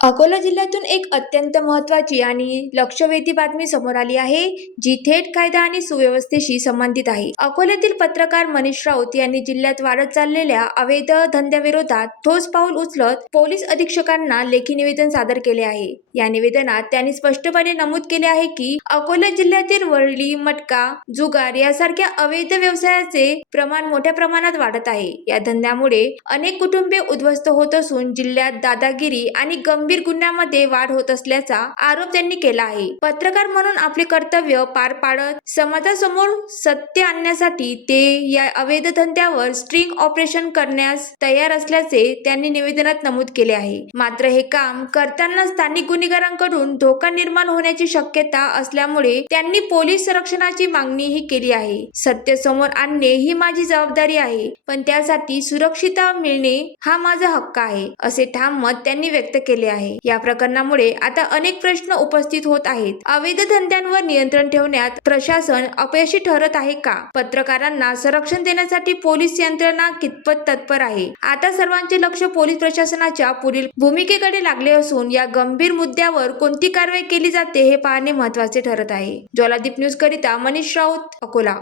अकोला जिल्ह्यातून एक अत्यंत महत्त्वाची आणि लक्षवेधी बातमी समोर आली आहे, जी थेट कायदा आणि सुव्यवस्थेशी संबंधित आहे. अकोल्यातील पत्रकार मनीष राऊत यांनी जिल्ह्यात वाढत चाललेल्या अवैध धंद्याविरोधात ठोस पाऊल उचलत पोलीस अधीक्षकांना लेखी निवेदन सादर केले आहे. या निवेदनात त्यांनी स्पष्टपणे नमूद केले आहे की अकोला जिल्ह्यातील वरळी, मटका, जुगार यासारख्या अवैध व्यवसायाचे प्रमाण मोठ्या प्रमाणात वाढत आहे. या धंद्यामुळे अनेक कुटुंबे उद्ध्वस्त होत असून जिल्ह्यात दादागिरी आणि गंभीर गुन्ह्यामध्ये वाढ होत असल्याचा आरोप त्यांनी केला आहे. पत्रकार म्हणून आपले कर्तव्य पार पाडत समाजासमोर सत्य आणण्यासाठी ते या अवैध धंद्यावर स्ट्रिंग ऑपरेशन करण्यास तयार असल्याचे त्यांनी निवेदनात नमूद केले आहे. मात्र हे काम करताना स्थानिक गुन्हेगारांकडून धोका निर्माण होण्याची शक्यता असल्यामुळे त्यांनी पोलीस संरक्षणाची मागणीही केली आहे. सत्य समोर आणणे ही माझी जबाबदारी आहे, पण त्यासाठी सुरक्षितता मिळणे हा माझा हक्क आहे, असे ठाम मत त्यांनी व्यक्त केले आहे. या प्रकरणामुळे आता अनेक प्रश्न उपस्थित होत आहेत. अवैध धंद्यांवर नियंत्रण ठेवण्यात प्रशासन अपयशी ठरत आहे का? पत्रकारांना संरक्षण देण्यासाठी पोलीस यंत्रणा कितपत तत्पर आहे? आता सर्वांचे लक्ष पोलीस प्रशासनाच्या पुढील भूमिकेकडे लागले असून या गंभीर मुद्द्यावर कोणती कारवाई केली जाते हे पाहणे महत्त्वाचे ठरत आहे. ज्वालादीप न्यूज करिता मनीष राऊत, अकोला.